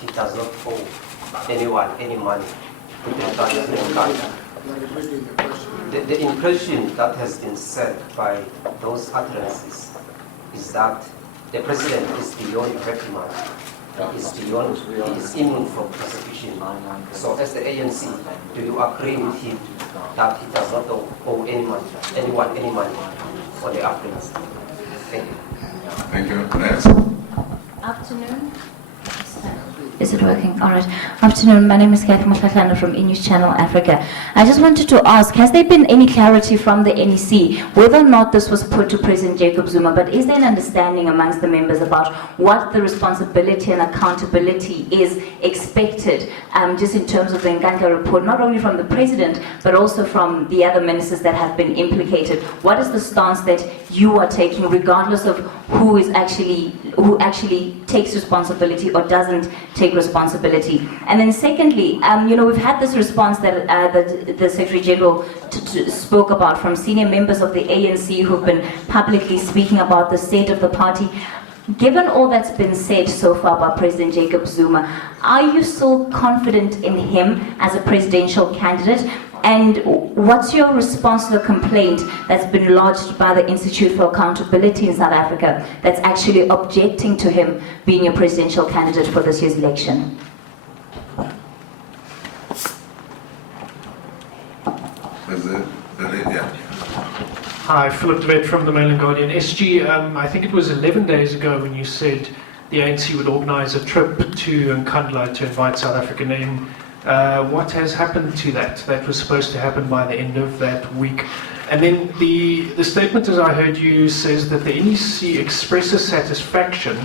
he does not owe anyone any money with regard to Nkandla. The impression that has been said by those utterances is that the president is beyond reprimand. He is immune from prosecution. So as the ANC, do you agree with him that he does not owe anyone any money for the Africans? Thank you. Thank you. Next. Afternoon. Is it working? All right. Afternoon. My name is Kathy Mhlahla from E-News Channel Africa. I just wanted to ask, has there been any clarity from the NEC whether or not this was put to President Jacob Zuma, but is there an understanding amongst the members about what the responsibility and accountability is expected, just in terms of the Nkandla report, not only from the President, but also from the other ministers that have been implicated? What is the stance that you are taking, regardless of who actually takes responsibility or doesn't take responsibility? And then secondly, we've had this response that the Secretary General spoke about from senior members of the ANC who've been publicly speaking about the state of the party. Given all that's been said so far by President Jacob Zuma, are you still confident in him as a presidential candidate? And what's your response to the complaint that's been lodged by the Institute for Accountability in South Africa that's actually objecting to him being a presidential candidate for this year's election? Hi, Philip DeWet from the Mail and Guardian. SG, I think it was 11 days ago when you said the ANC would organise a trip to Nkandla to invite South African in. What has happened to that? That was supposed to happen by the end of that week. And then the statement, as I heard you, says that the NEC expresses satisfaction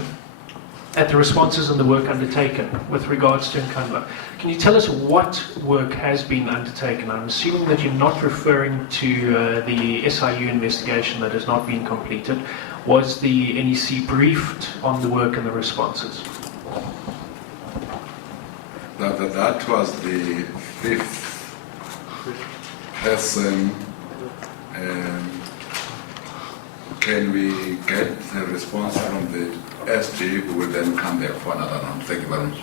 at the responses and the work undertaken with regards to Nkandla. Can you tell us what work has been undertaken? I'm assuming that you're not referring to the SIU investigation that has not been completed. Was the NEC briefed on the work and the responses? That was the fifth person. Can we get a response from the SG, who will then come back for another round? Thank you very much.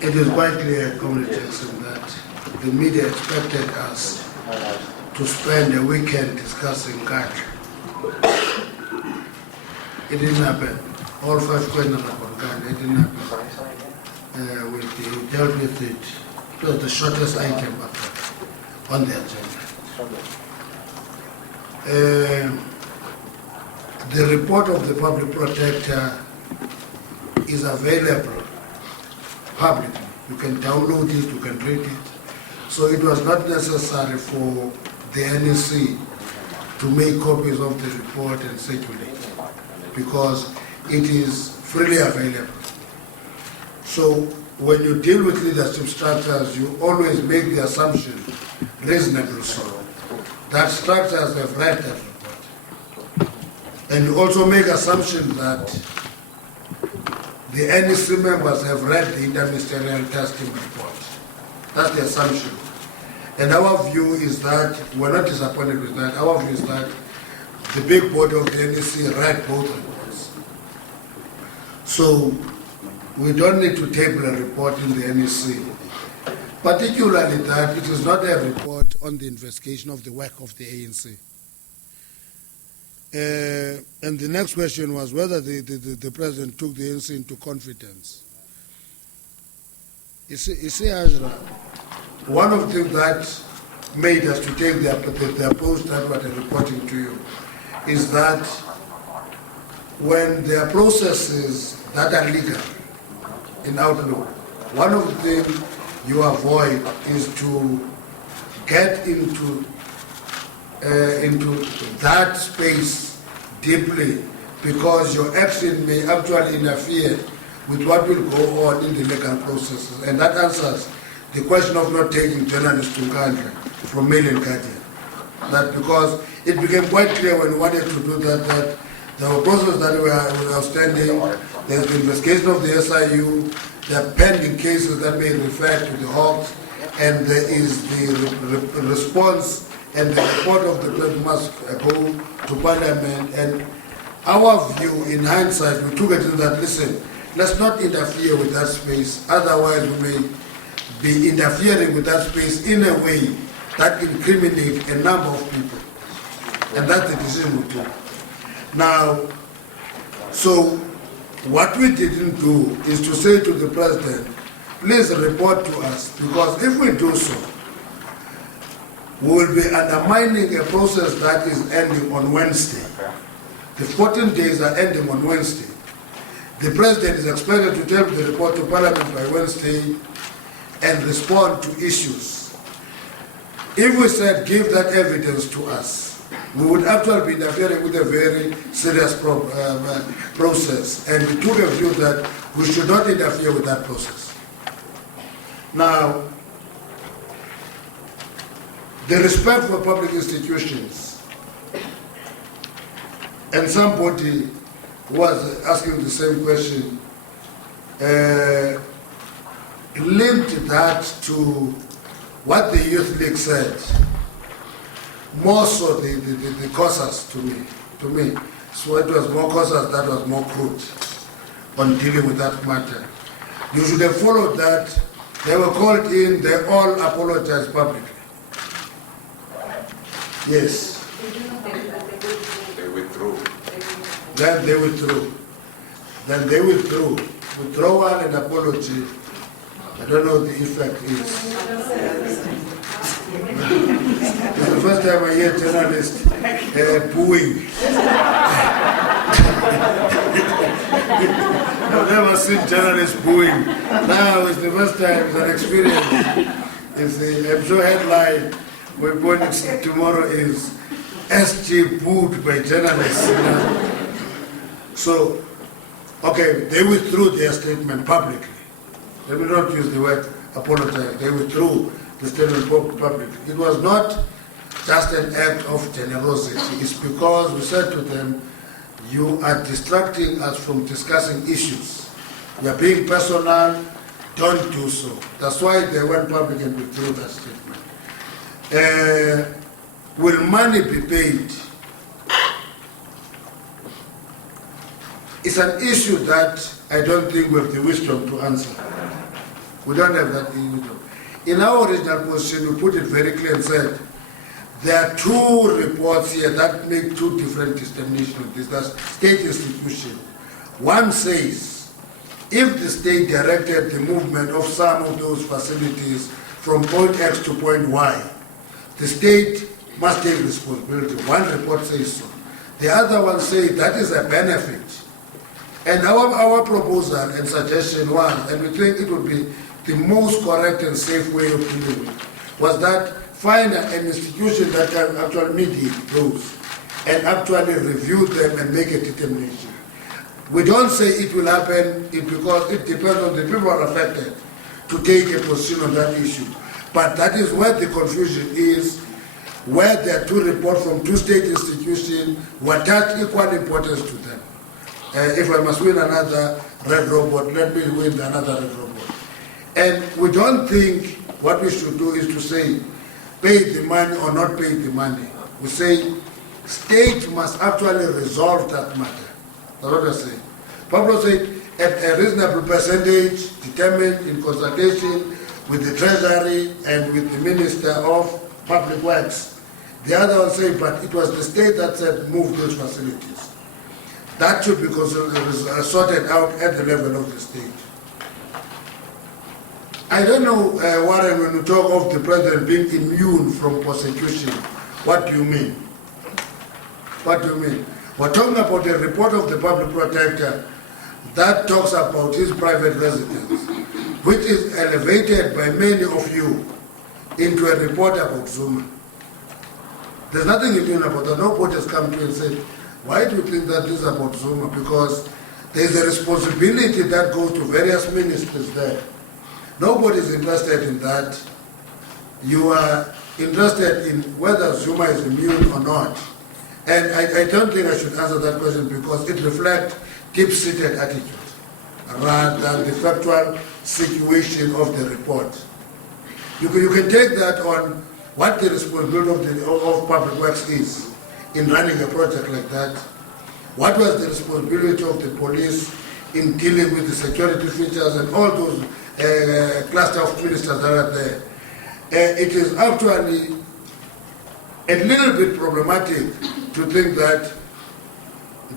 It is quite clear, Comrade Jackson, that the media expected us to spend a weekend discussing Nkandla. It didn't happen. All 5 questions about Nkandla, it didn't happen. We dealt with it. It was the shortest item on the agenda. The report of the public protector is available publicly. You can download it, you can read it. So it was not necessary for the NEC to make copies of the report and circulate, because it is freely available. So when you deal with leadership structures, you always make the assumption, reasonable so, that structures have read that report. And you also make assumption that the NEC members have read the interministerial testing report. That's the assumption. And our view is that, we're not disappointed with that, our view is that the big body of the NEC read both reports. So we don't need to table a report in the NEC, particularly that it is not a report on the investigation of the work of the ANC. And the next question was whether the president took the ANC into confidence. You see, Azra, one of the things that made us to take the approach that we are reporting to you is that when there are processes that are legal in Outlook, one of the things you avoid is to get into that space deeply, because your action may actually interfere with what will go on in the legal processes. And that answers the question of not taking journalists to Nkandla from Mail and Guardian. That because it became quite clear when we wanted to do that, that there were processes that were outstanding, there's the investigation of the SIU, there are pending cases that may refer to the Hawks, and there is the response and the report of the president must go to Parliament. And our view, in hindsight, we took it in that, listen, let's not interfere with that space, otherwise we may be interfering with that space in a way that incriminates a number of people. And that's the decision we took. Now, so what we didn't do is to say to the president, please report to us, because if we do so, we will be undermining a process that is ending on Wednesday. The 14 days are ending on Wednesday. The president is expected to take the report to Parliament by Wednesday and respond to issues. If we said give that evidence to us, we would actually be interfering with a very serious process, and we took a view that we should not interfere with that process. Now, the respect for public institutions, and somebody was asking the same question, linked that to what the Youth League said, more so the causes to me. So it was more causes, that was more crude on dealing with that matter. You should have followed that. They were called in, they all apologized publicly. Yes. They withdrew. Then they withdrew. Then they withdrew. Withdrawal and apology, I don't know what the effect is. It's the first time I hear journalists booing. I've never seen journalists booing. Now it's the first time, it's an experience. It's the episode headline we're going tomorrow is SG booed by journalists. So, okay, they withdrew their statement publicly. Let me not use the word apologize. They withdrew the statement publicly. It was not just an act of generosity. It's because we said to them, you are distracting us from discussing issues. You are being personal, don't do so. That's why they went public and withdrew that statement. Will money be paid? It's an issue that I don't think we have the wisdom to answer. We don't have that wisdom. In our original position, we put it very clear and said, there are two reports here that make two different determinations. This is state institution. One says, if the state directed the movement of some of those facilities from point X to point Y, the state must take responsibility. One report says so. The other one says that is a benefit. And our proposal and suggestion was, and we think it would be the most correct and safe way of dealing with, was that find an institution that can actually mediate those and actually review them and make a determination. We don't say it will happen because it depends on the people affected to take a position on that issue. But that is where the confusion is, where there are two reports from two state institutions who attach equal importance to them. If I must win another red robot, let me win another red robot. And we don't think what we should do is to say, pay the money or not pay the money. We say, state must actually resolve that matter. That's what I say. Pablo said, at a reasonable percentage, determined in consultation with the Treasury and with the Minister of Public Works. The other one said, but it was the state that said, move those facilities. That should be sorted out at the level of the state. I don't know, Warren, when you talk of the president being immune from prosecution, what do you mean? What do you mean? We're talking about the report of the public protector that talks about his private residence, which is elevated by many of you into a report about Zuma. There's nothing immune about that. Nobody has come to you and said, why do you think that this is about Zuma? Because there's a responsibility that goes to various ministers there. Nobody is interested in that. You are interested in whether Zuma is immune or not. And I don't think I should answer that question because it reflects deep-seated attitude rather than the factual situation of the report. You can take that on what the responsibility of public works is in running a project like that. What was the responsibility of the police in dealing with the security features and all those cluster of ministers that are there. It is actually a little bit problematic to think that,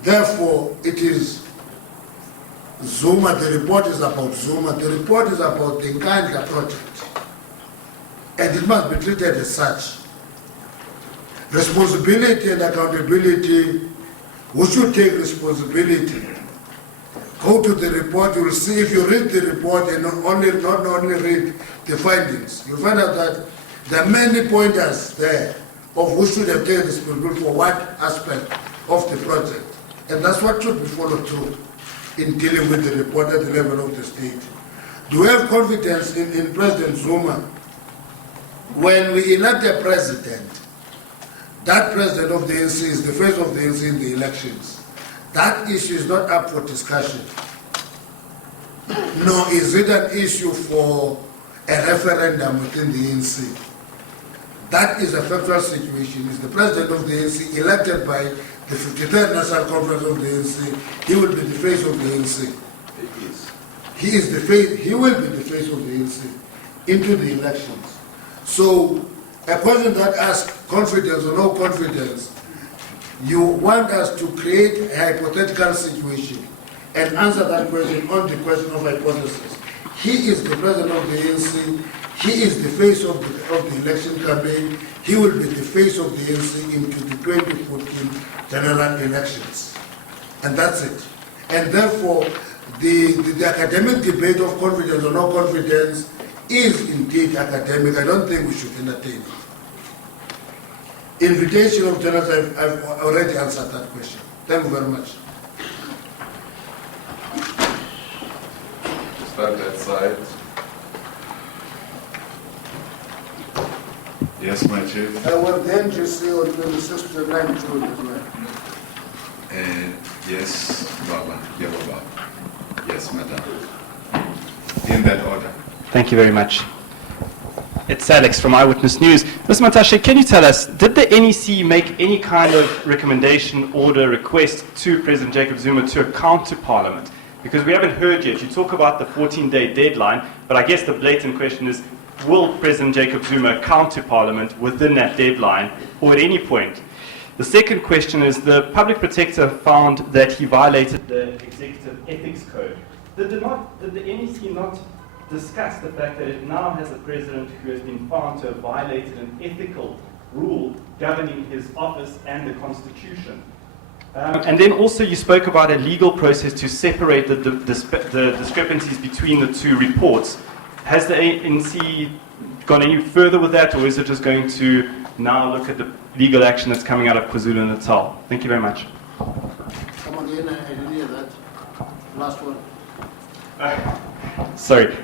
therefore, it is Zuma, the report is about Zuma, the report is about the Nkandla project, and it must be treated as such. Responsibility and accountability, who should take responsibility? Go to the report, you will see, if you read the report and not only read the findings, you find out that there are many pointers there of who should have taken responsibility for what aspect of the project. And that's what should be followed through in dealing with the report at the level of the state. Do we have confidence in President Zuma? When we elect a president, that president of the ANC is the face of the ANC in the elections. That issue is not up for discussion. Nor is it an issue for a referendum within the ANC. That is a factual situation. Is the president of the ANC elected by the 53rd National Conference of the ANC? He will be the face of the ANC. He is the face. He will be the face of the ANC into the elections. So, a question that asks confidence or no confidence, you want us to create a hypothetical situation and answer that question on the question of hypothesis. He is the president of the ANC. He is the face of the election campaign. He will be the face of the ANC into the 2014 general elections. And that's it. And therefore, the academic debate of confidence or no confidence is indeed academic. I don't think we should entertain it. Invitation of journalists, I've already answered that question. Thank you very much. Start that side. Yes, my chief. I will then just say on 26 to 9 June as well. Yes, Baba. Yeah, Baba. Yes, madam. In that order. Thank you very much. It's Alex from Eyewitness News. Ms. Mantashe, can you tell us, did the NEC make any kind of recommendation, order, request to President Jacob Zuma to account to Parliament? Because we haven't heard yet. You talk about the 14-day deadline, but I guess the blatant question is, will President Jacob Zuma account to Parliament within that deadline or at any point? The second question is, the Public Protector found that he violated the Executive Ethics Code. Did the NEC not discuss the fact that it now has a president who has been found to have violated an ethical rule governing his office and the Constitution? And then also you spoke about a legal process to separate the discrepancies between the two reports. Has the ANC gone any further with that, or is it just going to now look at the legal action that's coming out of KwaZulu-Natal? Thank you very much. Come again, I didn't hear that. Last one. Sorry.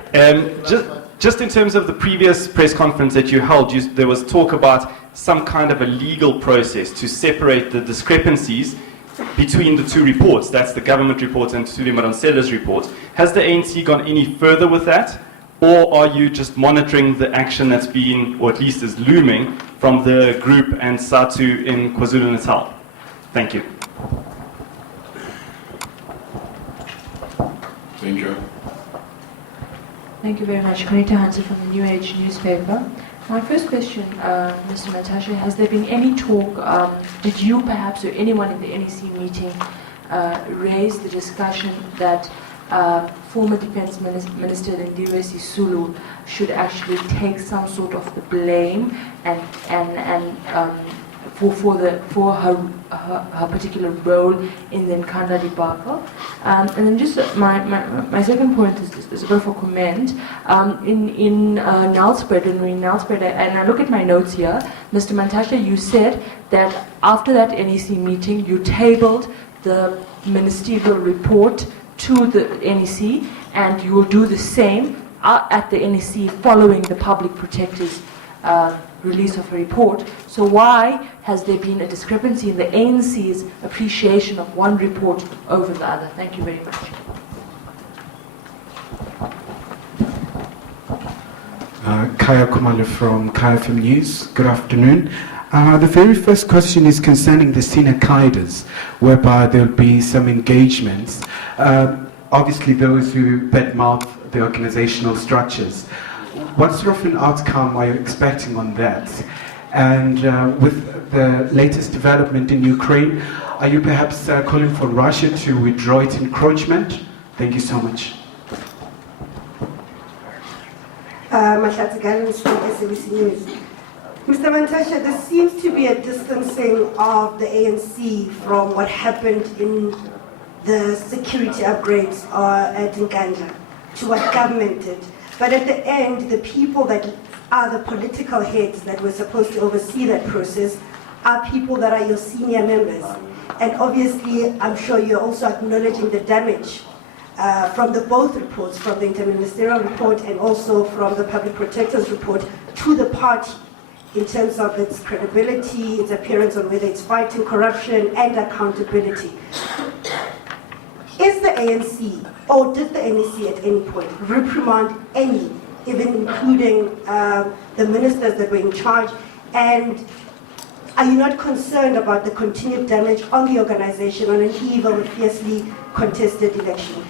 Just in terms of the previous press conference that you held, there was talk about some kind of a legal process to separate the discrepancies between the two reports. That's the government report and Thuli Madonsela's report. Has the ANC gone any further with that? Or are you just monitoring the action that's been, or at least is looming, from the group and SATU in KwaZulu-Natal? Thank you. Thank you. Thank you very much. Conita Hansen from the New Age newspaper. My first question, Mr. Mantashe, has there been any talk, did you perhaps or anyone in the NEC meeting raise the discussion that former Defense Minister Lindiwe Sisulu should actually take some sort of the blame and for her particular role in the Nkandla debacle? And then just my second point is a bit of a comment. In Nelspruit, and I look at my notes here, Mr. Mantashe, you said that after that NEC meeting, you tabled the ministerial report to the NEC, and you will do the same at the NEC following the Public Protector's release of a report. So why has there been a discrepancy in the ANC's appreciation of one report over the other? Thank you very much. Kaya Kumalo from KFM News. Good afternoon. The very first question is concerning the senior cadres, whereby there will be some engagements. Obviously, those who badmouth the organizational structures. What sort of an outcome are you expecting on that? And with the latest development in Ukraine, are you perhaps calling for Russia to withdraw its encroachment? Thank you so much. Mahlatsi Gallons from SABC News. Mr. Mantashe, there seems to be a distancing of the ANC from what happened in the security upgrades at Nkandla to what government did. But at the end, the people that are the political heads that were supposed to oversee that process are people that are your senior members. And obviously, I'm sure you're also acknowledging the damage from both reports, from the interministerial report and also from the public protector's report, to the party in terms of its credibility, its appearance on whether it's fighting corruption and accountability. Is the ANC, or did the NEC at any point reprimand any, even including the ministers that were in charge? And are you not concerned about the continued damage on the organization on an eve of a fiercely contested election?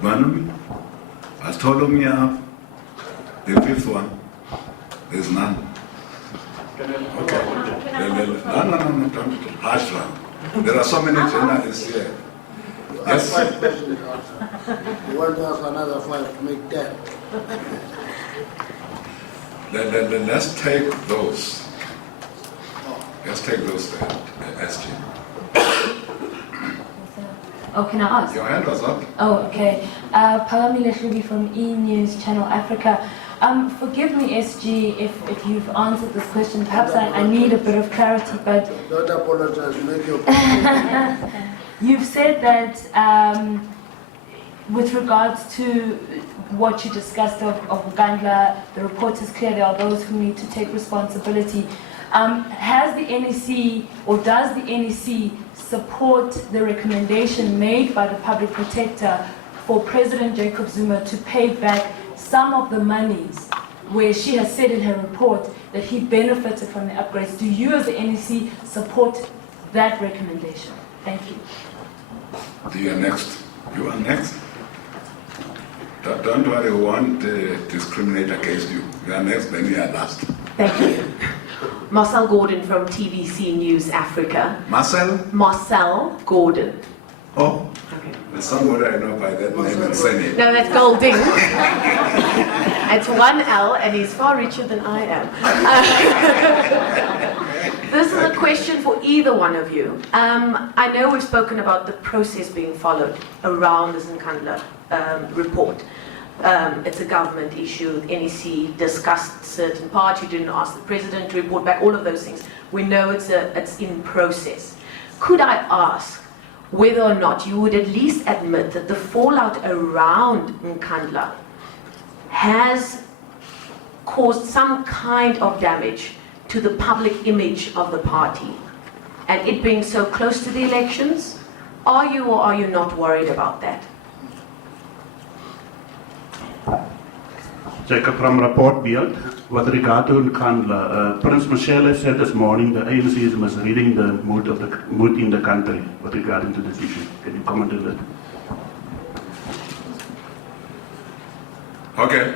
Banum, I told him, yeah, the fifth one, there's none. Okay. No, don't harsh one. There are so many journalists here. Yes? You want to ask another 5 to make 10? Let's take those. Let's take those SG. Oh, can I ask? Your hand was up. Oh, okay. Pamela Shubi from E! News Channel Africa. Forgive me, SG, if you've answered this question. Perhaps I need a bit of clarity, but... Don't apologize, make your point. You've said that with regards to what you discussed of Nkandla, the report is clear, there are those who need to take responsibility. Has the NEC, or does the NEC support the recommendation made by the public protector for President Jacob Zuma to pay back some of the monies where she has said in her report that he benefited from the upgrades? Do you as the NEC support that recommendation? Thank you. You are next. You are next. Don't worry, we won't discriminate against you. You are next, then you are last. Thank you. Marcel Gordon from TVC News Africa. Marcel? Marcel Gordon. Oh, Okay. there's somebody I know by that name and surname. No, that's Golding. It's 1L, and he's far richer than I am. This is a question for either one of you. I know we've spoken about the process being followed around this Nkandla report. It's a government issue. The NEC discussed certain parts. You didn't ask the president to report back. All of those things. We know it's in process. Could I ask whether or not you would at least admit that the fallout around Nkandla has caused some kind of damage to the public image of the party, and it being so close to the elections? Are you or are you not worried about that? Jacob from Report Beeld. With regard to Nkandla, Prince Michelle said this morning the ANC is misreading the mood in the country with regard to this issue. Can you comment on that? Okay.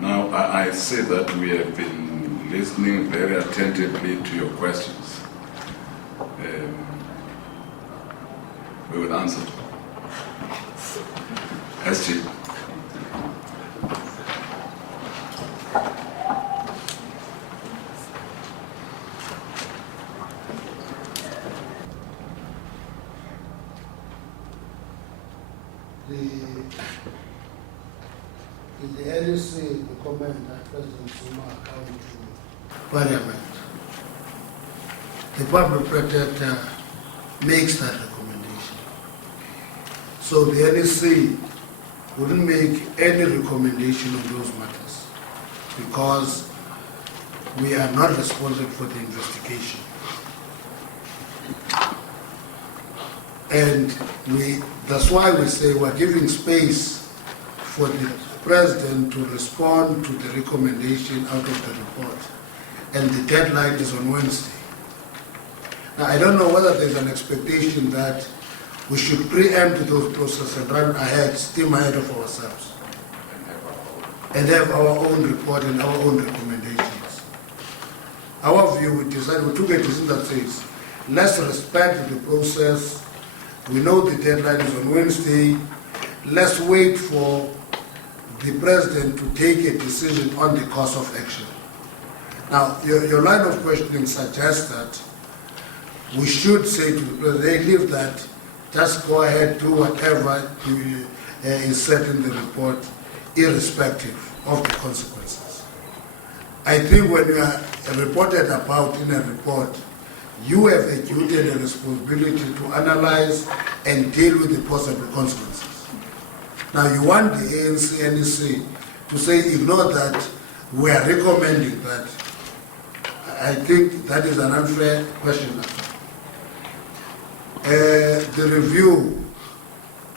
Now, I see that we have been listening very attentively to your questions. We will answer. SG. The NEC recommend that President Zuma come to Parliament. The public protector makes that recommendation. So the NEC wouldn't make any recommendation on those matters because we are not responsible for the investigation. And that's why we say we're giving space for the President to respond to the recommendation out of the report. And the deadline is on Wednesday. Now, I don't know whether there's an expectation that we should preempt those processes and run ahead, steam ahead of ourselves, and have our own report and our own recommendations. Our view, we took a decision that says, let's respect the process. We know the deadline is on Wednesday. Let's wait for the President to take a decision on the course of action. Now, your line of questioning suggests that we should say to the President, they leave that, just go ahead, do whatever is said in the report, irrespective of the consequences. I think when you are reported about in a report, you have a duty and a responsibility to analyze and deal with the possible consequences. Now you want the ANC, NEC to say ignore that, we are recommending that. I think that is an unfair question. The review,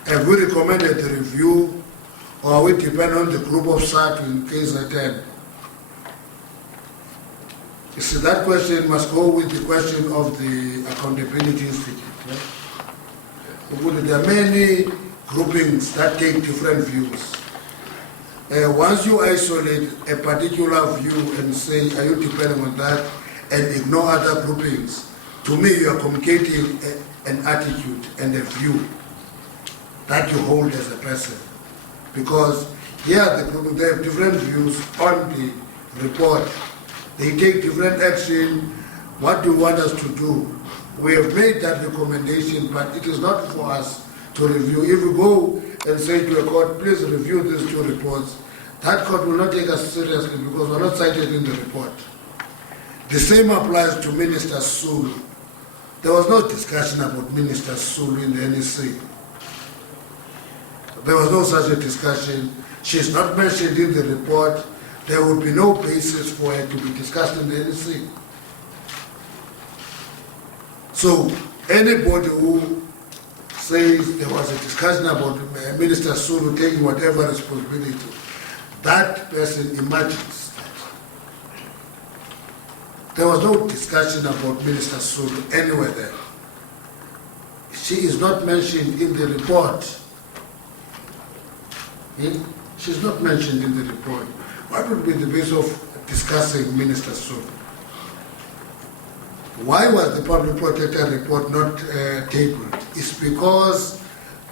have we recommended the review, or we depend on the group of SAT in KZN? You see, that question must go with the question of the Accountability Institute. Right? There are many groupings that take different views. Once you isolate a particular view and say, are you depending on that, and ignore other groupings, to me you are communicating an attitude and a view that you hold as a person. Because here the group, they have different views on the report. They take different action. What do you want us to do? We have made that recommendation, but it is not for us to review. If we go and say to a court, please review these two reports, that court will not take us seriously because we're not cited in the report. The same applies to Minister Thuli. There was no discussion about Minister Thuli in the NEC. There was no such a discussion. She's not mentioned in the report. There would be no basis for her to be discussed in the NEC. So anybody who says there was a discussion about Minister Thuli taking whatever responsibility, that person imagines that. There was no discussion about Minister Thuli anywhere there. She is not mentioned in the report. She's not mentioned in the report. What would be the basis of discussing Minister Thuli? Why was the Public Protector report not tabled? It's because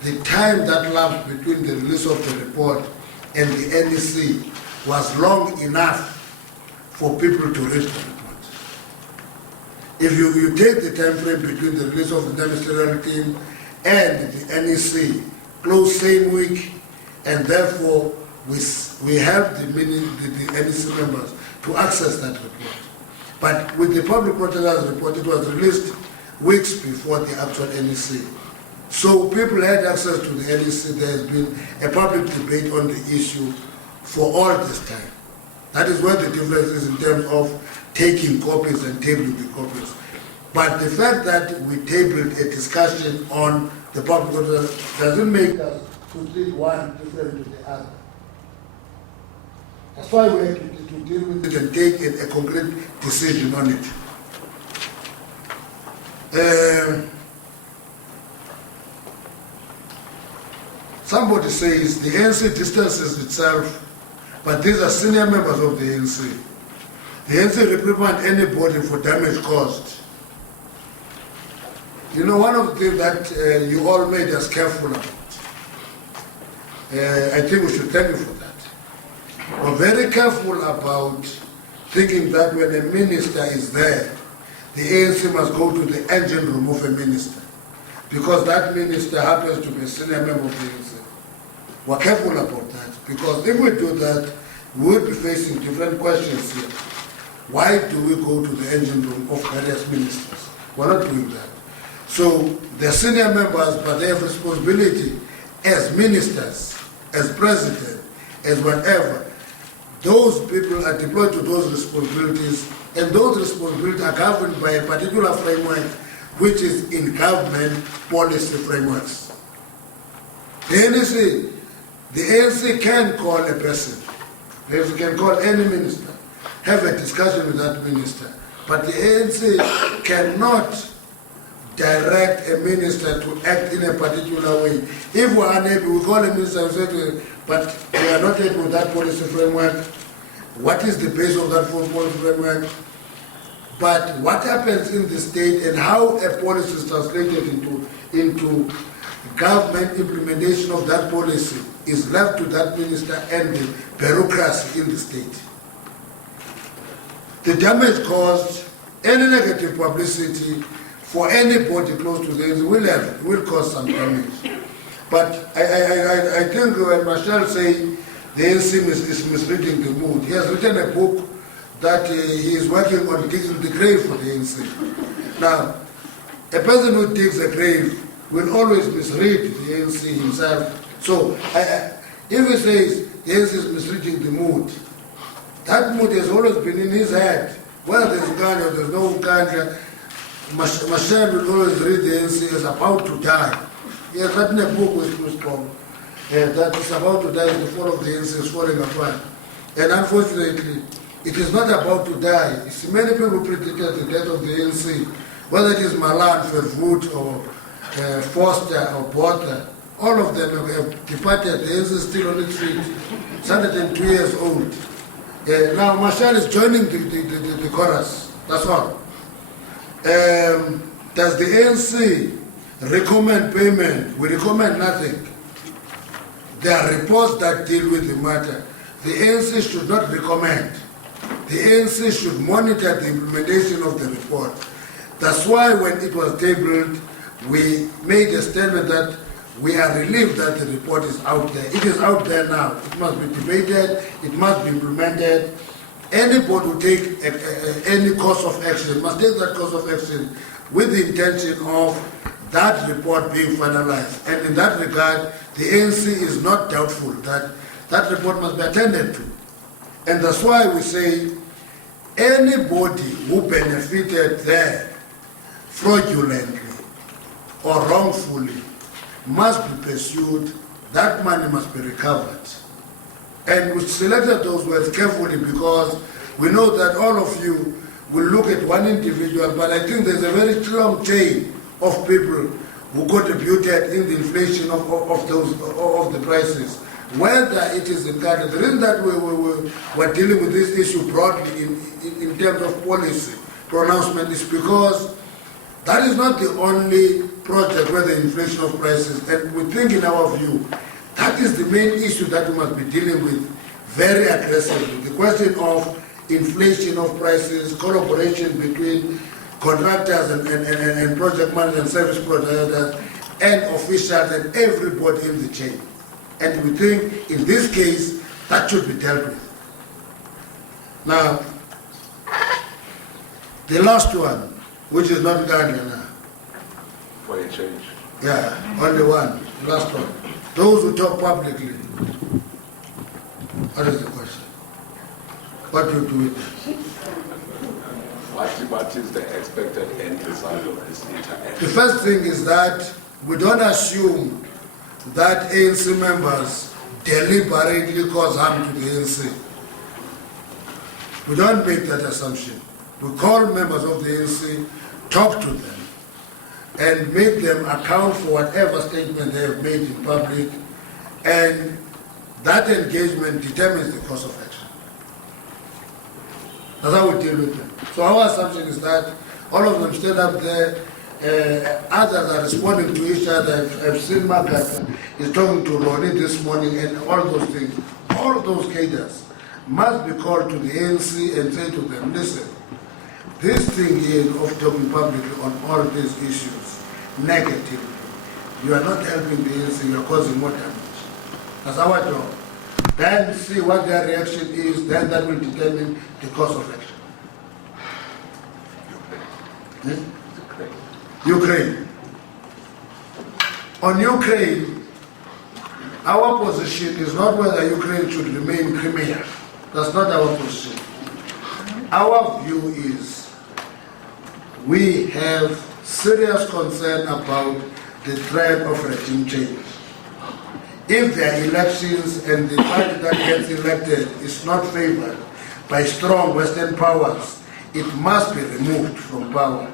the time that lapsed between the release of the report and the NEC was long enough for people to read the report. If you take the time frame between the release of the ministerial team and the NEC, close same week, and therefore we have the NEC members to access that report. But with the Public Protector's report, it was released weeks before the actual NEC. So people had access to the NEC. There has been a public debate on the issue for all this time. That is where the difference is in terms of taking copies and tabling the copies. But the fact that we tabled a discussion on the Public Protector doesn't make us to treat one different to the other. That's why we have to deal with it and take a concrete decision on it. Somebody says the ANC distances itself, but these are senior members of the ANC. The ANC reprimand anybody for damage caused. You know, one of the things that you all made us careful about, I think we should thank you for that. We're very careful about thinking that when a minister is there, the ANC must go to the engine room of a minister, because that minister happens to be a senior member of the ANC. We're careful about that, because if we do that, we will be facing different questions here. Why do we go to the engine room of various ministers? We're not doing that. So they're senior members, but they have responsibility as ministers, as president, as whatever. Those people are deployed to those responsibilities, and those responsibilities are governed by a particular framework which is in government policy frameworks. The ANC can call a person, the ANC can call any minister, have a discussion with that minister, but the ANC cannot direct a minister to act in a particular way. If we are unable, we call a minister and say, but we are not able with that policy framework. What is the base of that policy framework? But what happens in the state and how a policy is translated into government implementation of that policy is left to that minister and the bureaucracy in the state. The damage caused, any negative publicity for anybody close to the ANC will cause some damage. But I think when Marshall say the ANC is misreading the mood, he has written a book that he is working on digging the grave for the ANC. Now, a person who digs a grave will always misread the ANC himself. So, if he says the ANC is misreading the mood, that mood has always been in his head. Whether there's Nkandla or there's no Nkandla, Marshall will always read the ANC as about to die. He has written a book with too strong. That is about to die, the fall of the ANC is falling apart. And unfortunately, it is not about to die. You see, many people predicted the death of the ANC, whether it is Malan, Vervoet, or Foster, or Botha, all of them have departed. The ANC is still on its feet. It's 102 years old. Now Marshall is joining the chorus, that's all. Does the ANC recommend payment? We recommend nothing. There are reports that deal with the matter. The ANC should not recommend. The ANC should monitor the implementation of the report. That's why when it was tabled, we made a statement that we are relieved that the report is out there. It is out there now. It must be debated. It must be implemented. Anybody who take any course of action must take that course of action with the intention of that report being finalized. And in that regard, the ANC is not doubtful that that report must be attended to. And that's why we say anybody who benefited there fraudulently or wrongfully must be pursued, that money must be recovered. And we selected those words carefully because we know that all of you will look at one individual, but I think there's a very strong chain of people who contributed in the inflation of the prices. Whether it is in Nkandla, the reason that we're dealing with this issue broadly in terms of policy pronouncement is because that is not the only project where the inflation of prices, and we think in our view, that is the main issue that we must be dealing with very aggressively. The question of inflation of prices, collaboration between contractors and project managers and service providers and officials and everybody in the chain. And we think in this case, that should be dealt with. Now, the last one, which is not Nkandla now. For a change. Yeah, only one, last one. Those who talk publicly. What is the question? What do you do with it? What is the expected end result of this interaction? The first thing is that we don't assume that ANC members deliberately cause harm to the ANC. We don't make that assumption. We call members of the ANC, talk to them, and make them account for whatever statement they have made in public, and that engagement determines the course of action. That's how we deal with them. So our assumption is that all of them stand up there, others are responding to each other. I've seen Margaret is talking to Ronnie this morning, and all those things. All of those cadres must be called to the ANC and say to them, listen, this thing here of talking publicly on all these issues negatively, you are not helping the ANC, you are causing more damage. That's our job. Then see what their reaction is, then that will determine the course of action. Ukraine. On Ukraine, our position is not whether Ukraine should remain Crimea. That's not our position. Our view is we have serious concern about the threat of regime change. If there are elections and the party that gets elected is not favored by strong Western powers, it must be removed from power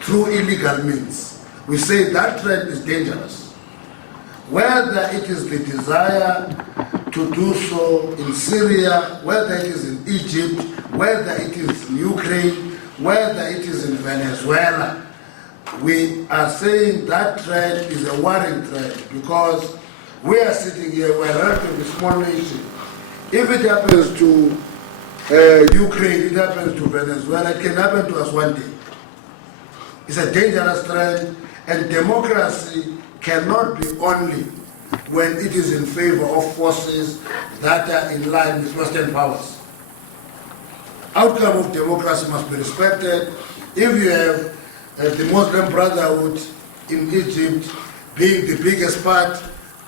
through illegal means. We say that threat is dangerous. Whether it is the desire to do so in Syria, whether it is in Egypt, whether it is in Ukraine, whether it is in Venezuela, we are saying that threat is a worrying threat because we are sitting here, we're a relatively small nation. If it happens to Ukraine, it happens to Venezuela, it can happen to us one day. It's a dangerous threat, and democracy cannot be only when it is in favor of forces that are in line with Western powers. Outcome of democracy must be respected. If you have the Muslim Brotherhood in Egypt being the biggest part,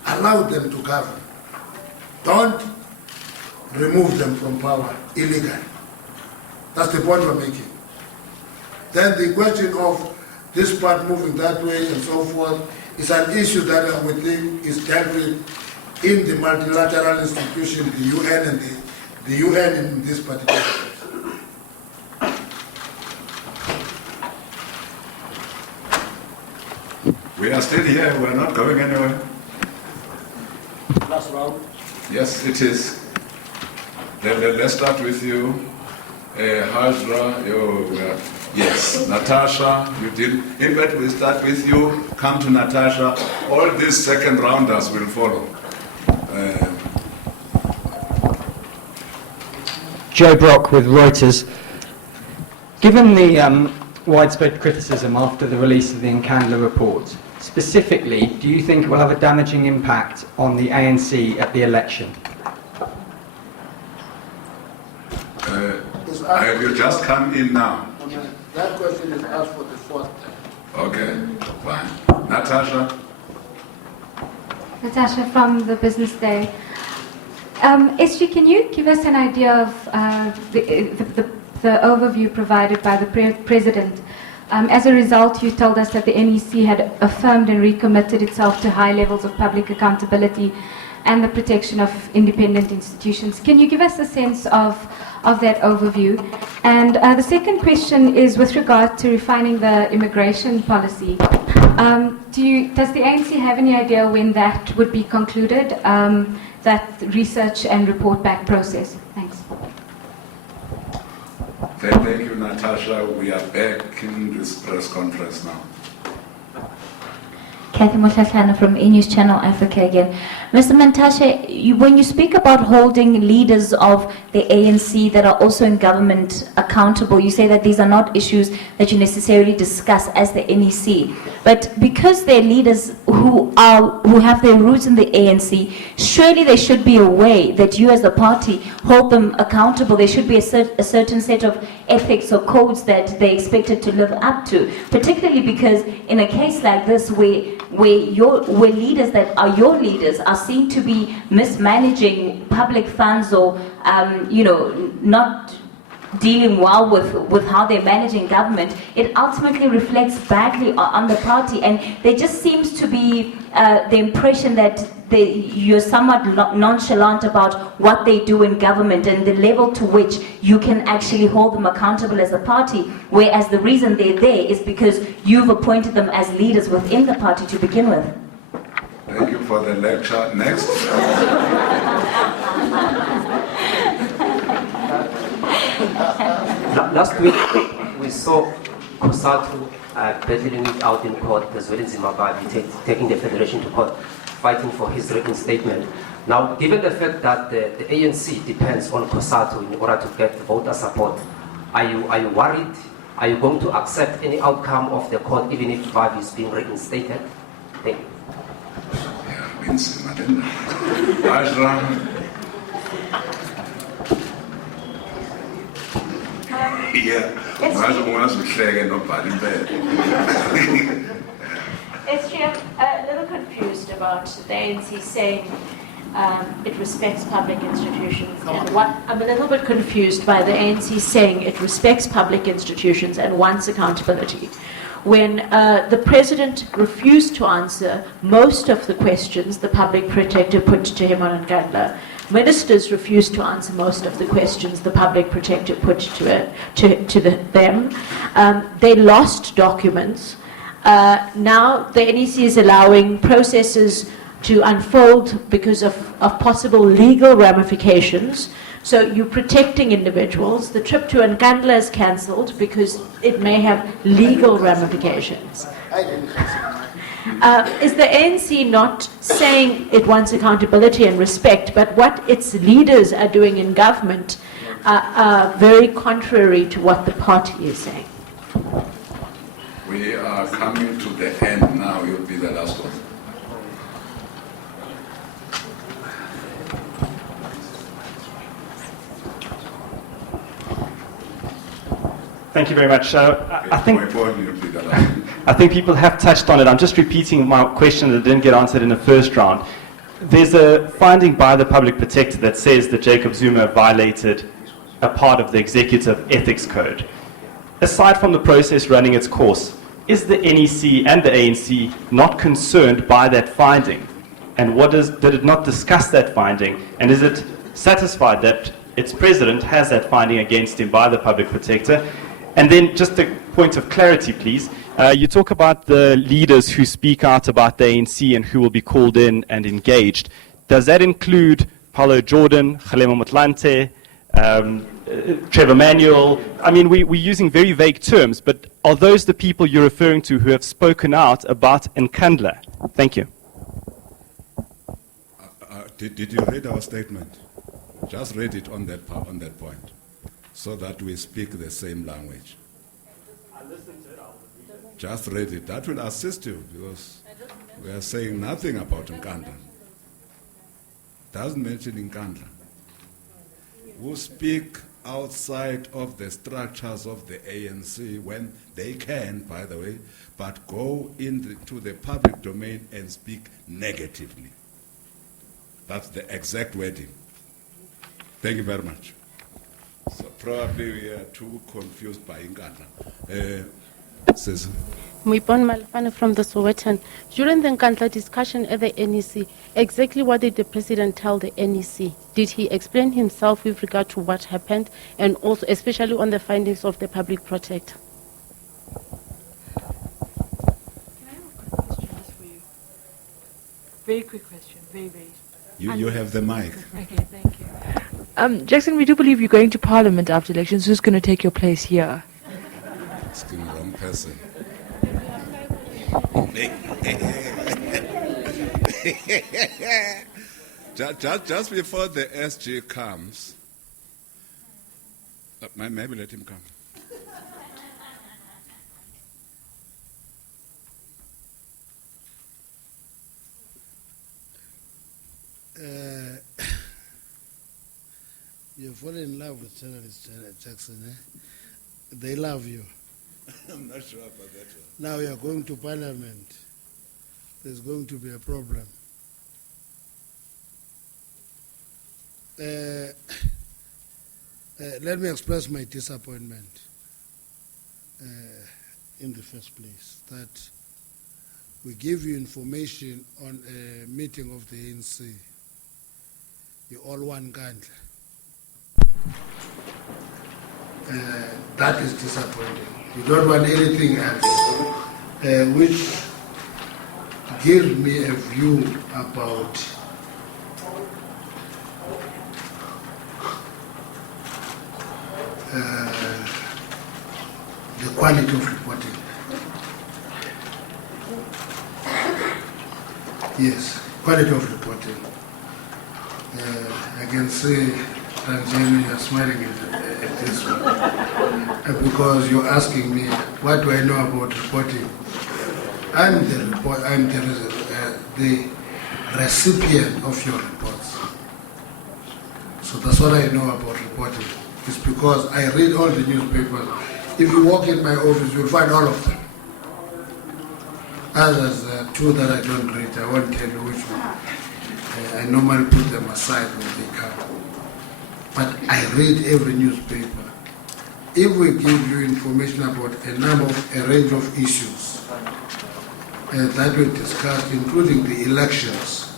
allow them to govern. Don't remove them from power illegally. That's the point we're making. Then the question of this part moving that way and so forth is an issue that we think is dealt with in the multilateral institution, the UN, and the UN in this particular case. We are still here, we are not going anywhere. Last round. Yes, it is. Let's start with you. Hajra, yes. Natasha, you did. In fact, we start with you. Come to Natasha. All these second rounders will follow. Joe Brock with Reuters. Given the widespread criticism after the release of the Nkandla report, specifically, do you think it will have a damaging impact on the ANC at the election? Have you just come in now? That question is asked for the fourth time. Okay, fine. Natasha? Natasha from the Business Day. SG, can you give us an idea of the overview provided by the President? As a result, you told us that the NEC had affirmed and recommitted itself to high levels of public accountability and the protection of independent institutions. Can you give us a sense of that overview? And the second question is with regard to refining the immigration policy. Does the ANC have any idea when that would be concluded, that research and report back process? Thanks. Thank you, Natasha. We are back in this press conference now. Kathy Motlatlana from News Channel Africa again. Mr. Mantashe, when you speak about holding leaders of the ANC that are also in government accountable, you say that these are not issues that you necessarily discuss as the NEC. But because they're leaders who have their roots in the ANC, surely there should be a way that you as a party hold them accountable. There should be a certain set of ethics or codes that they're expected to live up to, particularly because in a case like this where leaders that are your leaders are seen to be mismanaging public funds or not dealing well with how they're managing government, it ultimately reflects badly on the party, and there just seems to be the impression that you're somewhat nonchalant about what they do in government and the level to which you can actually hold them accountable as a party, whereas the reason they're there is because you've appointed them as leaders within the party to begin with. Thank you for the lecture. Next. Last week, we saw COSATU battling it out in court, as well as Zimbabwe taking the federation to court, fighting for his reinstatement. Now, given the fact that the ANC depends on COSATU in order to get voter support, are you worried? Are you going to accept any outcome of the court, even if Zimbabwe is being reinstated? Thank you. I'm a little confused about the ANC saying it respects public institutions. I'm a little bit confused by the ANC saying it respects public institutions and wants accountability. when the President refused to answer most of the questions the Public Protector put to him on Nkandla. Ministers refused to answer most of the questions the Public Protector put to them. They lost documents. Now the NEC is allowing processes to unfold because of possible legal ramifications. So you're protecting individuals. The trip to Nkandla is cancelled because it may have legal ramifications. Is the ANC not saying it wants accountability and respect, but what its leaders are doing in government are very contrary to what the party is saying? We are coming to the end now. You'll be the last one. Thank you very much. I think people have touched on it. I'm just repeating my question that didn't get answered in the first round. There's a finding by the Public Protector that says that Jacob Zuma violated a part of the Executive Ethics Code. Aside from the process running its course, is the NEC and the ANC not concerned by that finding? And did it not discuss that finding? And is it satisfied that its president has that finding against him by the Public Protector? And then just a point of clarity, please. You talk about the leaders who speak out about the ANC and who will be called in and engaged. Does that include Paulo Jordan, Kgalema Motlanthe, Trevor Manuel? I mean, we're using very vague terms, but are those the people you're referring to who have spoken out about Nkandla? Thank you. Did you read our statement? Just read it on that point, so that we speak the same language. Just read it. That will assist you, because we are saying nothing about Nkandla. Doesn't mention Nkandla. Who speak outside of the structures of the ANC when they can, by the way, but go into the public domain and speak negatively. That's the exact wording. Thank you very much. So probably we are too confused by Nkandla. Cesar. Muipon Malafane from the Sowetan. During the Nkandla discussion at the NEC, exactly what did the President tell the NEC? Did he explain himself with regard to what happened, and also especially on the findings of the Public Protector? Can I have a quick question just for you? Very quick question, very. You have the mic. Okay, thank you. Jackson, we do believe you're going to Parliament after elections. Who's going to take your place here? Asking the wrong person. just before the SG comes, maybe let him come. You fall in love with journalist Jackson, eh? They love you. I'm not sure about that one. Now you're going to Parliament. There's going to be a problem. Let me express my disappointment in the first place that we give you information on a meeting of the ANC. You all want Nkandla. That is disappointing. You don't want anything else, which gives me a view about the quality of reporting. Yes, quality of reporting. I can see Tanzania, you're smiling at this one. Because you're asking me, what do I know about reporting? I'm the recipient of your reports. So that's what I know about reporting. It's because I read all the newspapers. If you walk in my office, you'll find all of them. Others, two that I don't read, I won't tell you which one. I normally put them aside when they come. But I read every newspaper. if we give you information about a range of issues that we discussed, including the elections,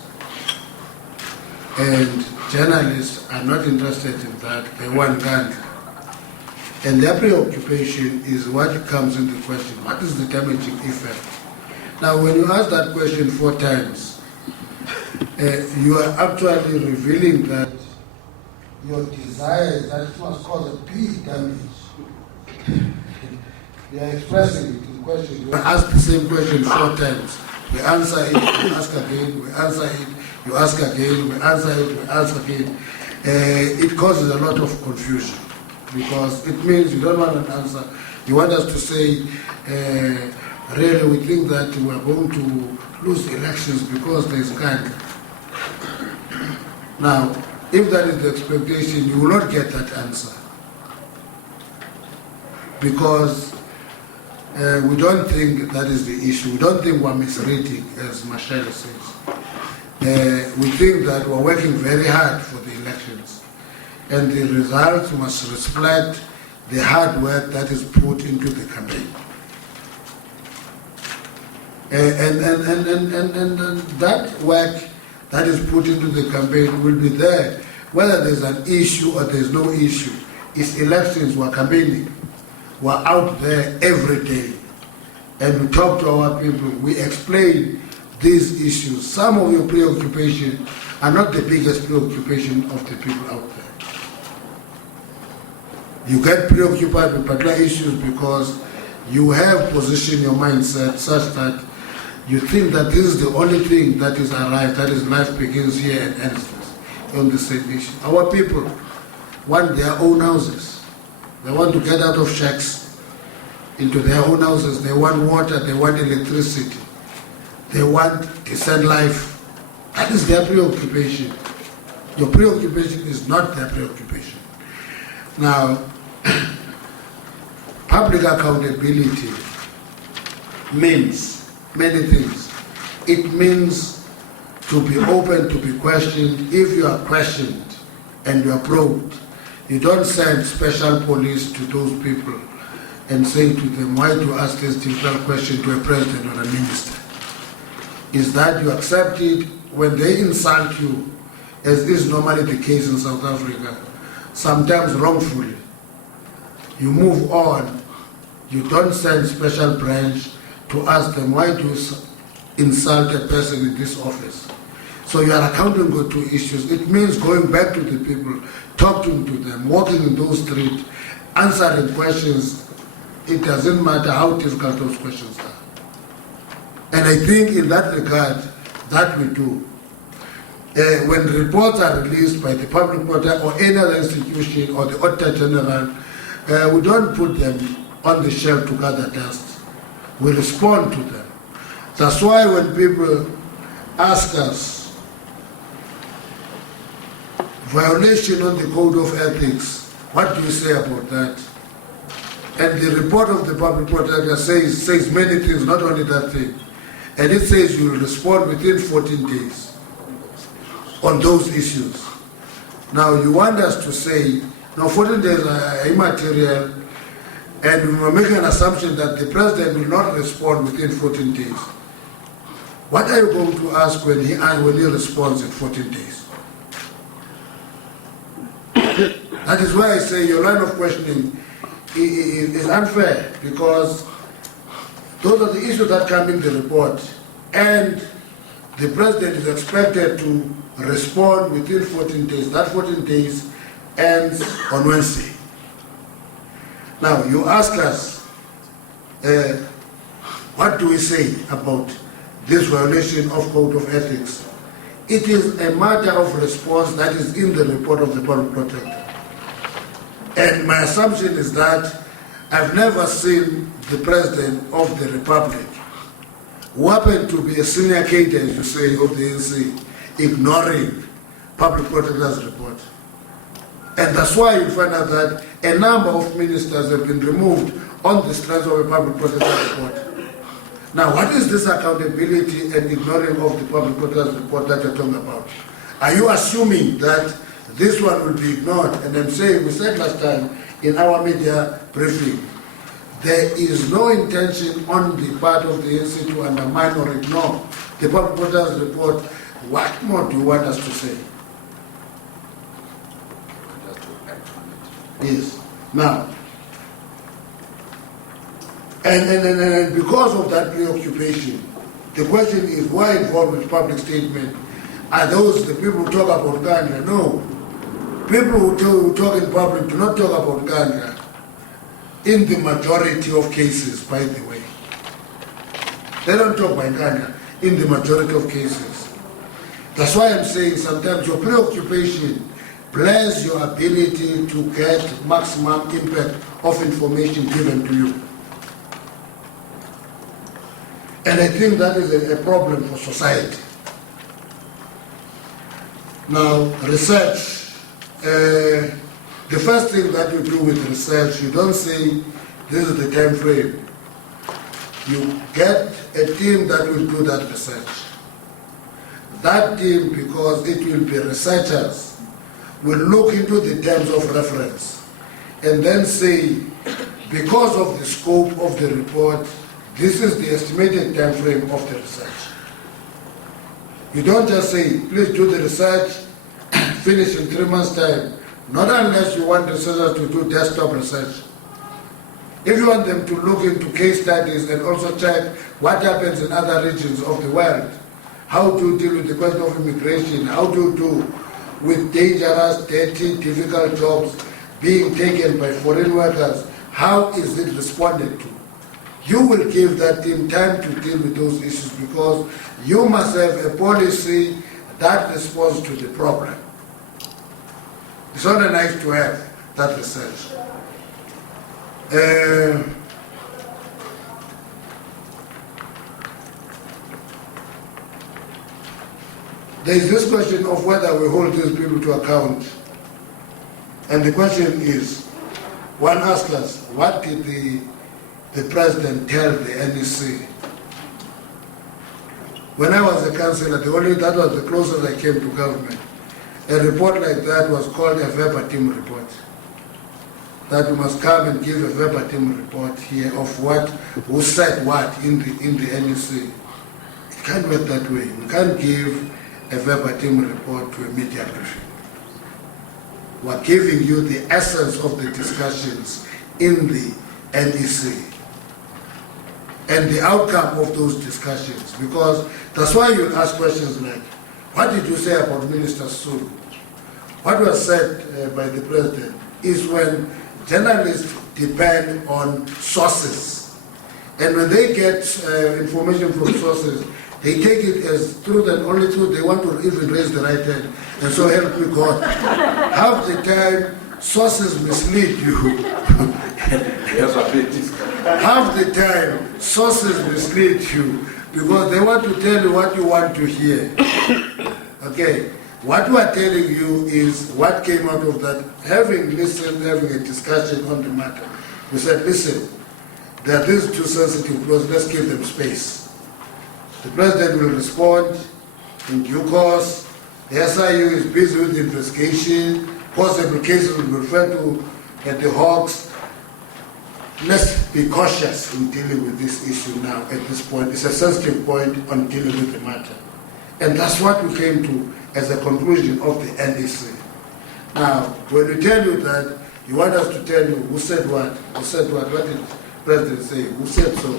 and journalists are not interested in that, they want Nkandla. And their preoccupation is what comes into question. What is the damaging effect? Now, when you ask that question 4 times, you are actually revealing that your desire is that it must cause a big damage. You are expressing it in question. You ask the same question 4 times. We answer it, we ask again, we answer it, you ask again, we answer it, we ask again. It causes a lot of confusion because it means you don't want an answer. You want us to say, really, we think that we are going to lose elections because there is Nkandla. Now, if that is the expectation, you will not get that answer. Because we don't think that is the issue. We don't think we're misreading, as Marshall says. We think that we're working very hard for the elections. And the results must reflect the hard work that is put into the campaign. And that work that is put into the campaign will be there. Whether there's an issue or there's no issue, it's elections, we're campaigning. We're out there every day. And we talk to our people, we explain these issues. Some of your preoccupations are not the biggest preoccupation of the people out there. You get preoccupied with particular issues because you have positioned your mindset such that you think that this is the only thing that is arrived, that is life begins here and ends on the same issue. Our people want their own houses. They want to get out of shacks into their own houses. They want water, they want electricity. They want decent life. That is their preoccupation. Your preoccupation is not their preoccupation. Now, public accountability means many things. It means to be open, to be questioned. If you are questioned and you are probed, you don't send special police to those people and say to them, why do you ask this difficult question to a president or a minister? Is that you accept it when they insult you, as is normally the case in South Africa, sometimes wrongfully. You move on. You don't send special branch to ask them, why do you insult a person in this office? So you are accounting for 2 issues. It means going back to the people, talking to them, walking in those streets, answering questions. It doesn't matter how difficult those questions are. And I think in that regard, that we do. When reports are released by the public portal or any other institution or the Auditor General, we don't put them on the shelf to gather dust. We respond to them. That's why when people ask us, violation on the Code of Ethics, what do you say about that? And the report of the public protector says many things, not only that thing. And it says you will respond within 14 days on those issues. Now you want us to say, now 14 days are immaterial, and we are making an assumption that the president will not respond within 14 days. What are you going to ask when he responds in 14 days? That is why I say your line of questioning is unfair, because those are the issues that come in the report, and the president is expected to respond within 14 days. That 14 days ends on Wednesday. Now, you ask us, what do we say about this violation of Code of Ethics? It is a matter of response that is in the report of the public protector. And my assumption is that I've never seen the President of the Republic, who happened to be a senior cadre, as you say, of the ANC, ignoring public protector's report. And that's why you find out that a number of ministers have been removed on the strength of a public protector's report. Now, what is this accountability and ignoring of the public protector's report that you're talking about? Are you assuming that this one will be ignored? And I'm saying, we said last time, in our media briefing. There is no intention on the part of the ANC to undermine or ignore the public protest report. What more do you want us to say? Yes. Now, and because of that preoccupation, the question is why involved with public statement? Are those the people who talk about Nkandla? No. People who talk in public do not talk about Nkandla in the majority of cases, by the way. They don't talk about Nkandla in the majority of cases. That's why I'm saying sometimes your preoccupation blurs your ability to get maximum impact of information given to you. And I think that is a problem for society. Now, research. The first thing that you do with research, you don't say, this is the time frame. You get a team that will do that research. That team, because it will be researchers, will look into the terms of reference and then say, because of the scope of the report, this is the estimated time frame of the research. You don't just say, please do the research, finish in 3 months' time. Not unless you want researchers to do desktop research. If you want them to look into case studies and also check what happens in other regions of the world, how to deal with the question of immigration, how to do with dangerous, dirty, difficult jobs being taken by foreign workers, how is it responded to? You will give that team time to deal with those issues because you must have a policy that responds to the problem. It's not nice to have that research. There is this question of whether we hold these people to account. And the question is, one asks us, what did the president tell the NEC? When I was a councillor, that was the closest I came to government. A report like that was called a verbatim report. That you must come and give a verbatim report here of who said what in the NEC. It can't work that way. You can't give a verbatim report to a media briefing. We're giving you the essence of the discussions in the NEC and the outcome of those discussions, because that's why you ask questions like, what did you say about Minister Thuli? What was said by the president is when journalists depend on sources, and when they get information from sources, they take it as truth and only truth. They want to even raise the right hand, and so help me God. Half the time, sources mislead you. Half the time, sources mislead you because they want to tell you what you want to hear. Okay, what we are telling you is what came out of that. Having listened, having a discussion on the matter, we said, listen, there are these two sensitive clauses, let's give them space. The president will respond in due course. The SIU is busy with the investigation. Possible cases will be referred to at the Hawks. Let's be cautious in dealing with this issue now at this point. It's a sensitive point on dealing with the matter. And that's what we came to as a conclusion of the NEC. Now, when we tell you that, you want us to tell you who said what, what did the president say, who said so,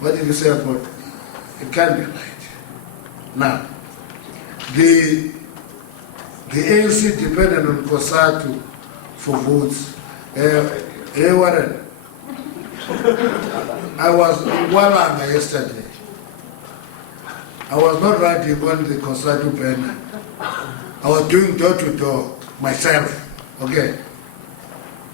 what did he say about it? It can't be right. Now, the ANC depended on COSATU for votes. Hey, Warren, I was in Walanga yesterday. I was not writing on the COSATU banner. I was doing door-to-door myself, okay?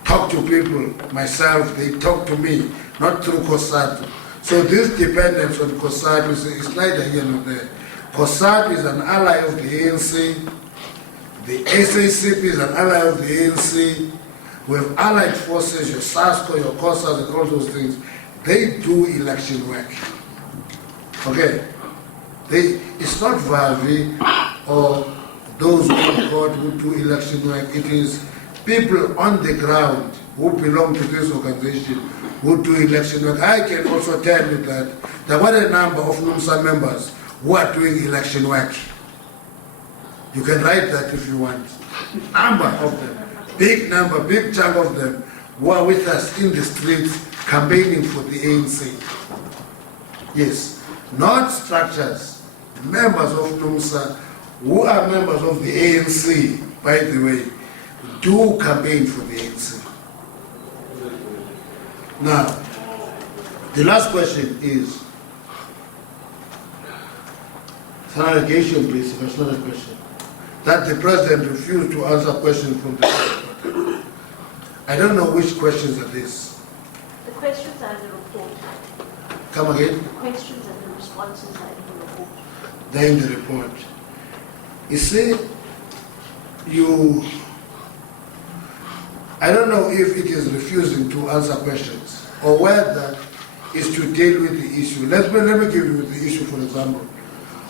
Talk to people myself, they talk to me, not through COSATU. So this dependence on COSATU is neither here nor there. COSATU is an ally of the ANC. The SACP is an ally of the ANC. We have allied forces, your SASCO, your COSAS, and all those things. They do election work. Okay? It's not Valvi or those who are called who do election work. It is people on the ground who belong to this organization who do election work. I can also tell you that there were a number of NUMSA members who are doing election work. You can write that if you want. Number of them, big number, big chunk of them who are with us in the streets campaigning for the ANC. Yes, not structures, members of NUMSA who are members of the ANC, by the way, do campaign for the ANC. Now, the last question is, it's an allegation, please, if it's not a question, that the president refused to answer questions from the president. I don't know which questions are these. The questions are in the report. Come again? The questions and the responses are in the report. They're in the report. You see, I don't know if it is refusing to answer questions or whether it's to deal with the issue. Let me give you the issue, for example,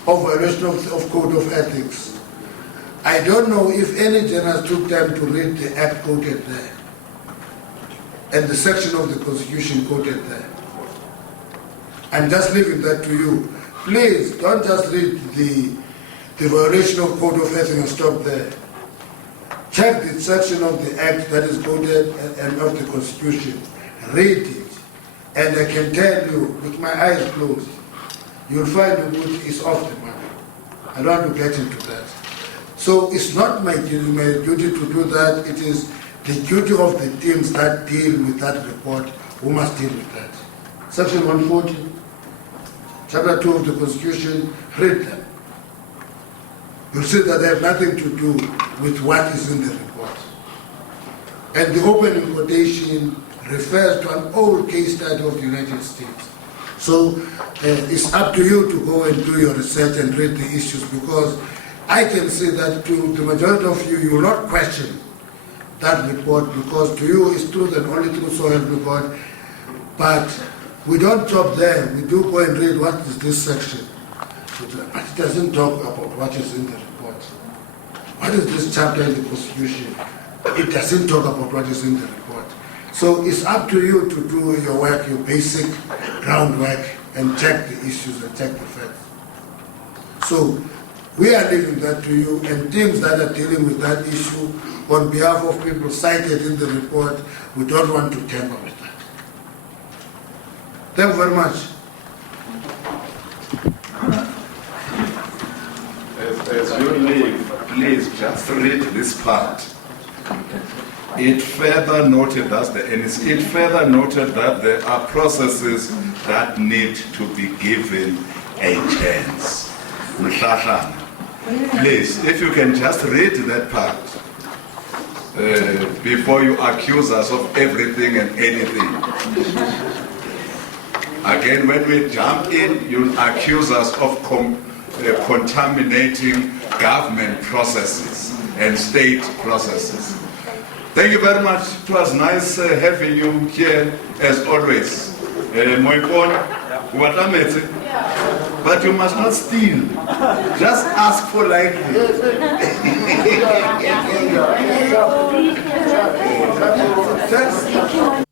of violation of code of ethics. I don't know if any journalist took time to read the act quoted there and the section of the Constitution quoted there. I'm just leaving that to you. Please, don't just read the violation of code of ethics and stop there. Check the section of the act that is quoted and of the Constitution. Read it. And I can tell you, with my eyes closed, you'll find the book is off the mark. I don't want to get into that. So it's not my duty to do that. It is the duty of the teams that deal with that report who must deal with that. Section 140, Chapter 2 of the Constitution, read them. You'll see that they have nothing to do with what is in the report. And the opening quotation refers to an old case study of the United States. So it's up to you to go and do your research and read the issues, because I can say that to the majority of you, you will not question that report, because to you it's truth and only truth, so help me God. But we don't stop there. We do go and read what is this section. But it doesn't talk about what is in the report. What is this chapter in the Constitution? It doesn't talk about what is in the report. So it's up to you to do your work, your basic groundwork, and check the issues and check the facts. So we are leaving that to you, and teams that are dealing with that issue on behalf of people cited in the report, we don't want to tamper with that. Thank you very much. As you leave, please just read this part. It further noted that there are processes that need to be given a chance. Please, if you can just read that part before you accuse us of everything and anything. Again, when we jump in, you'll accuse us of contaminating government processes and state processes. Thank you very much. It was nice having you here as always. But you must not steal. Just ask for lightly. Thanks.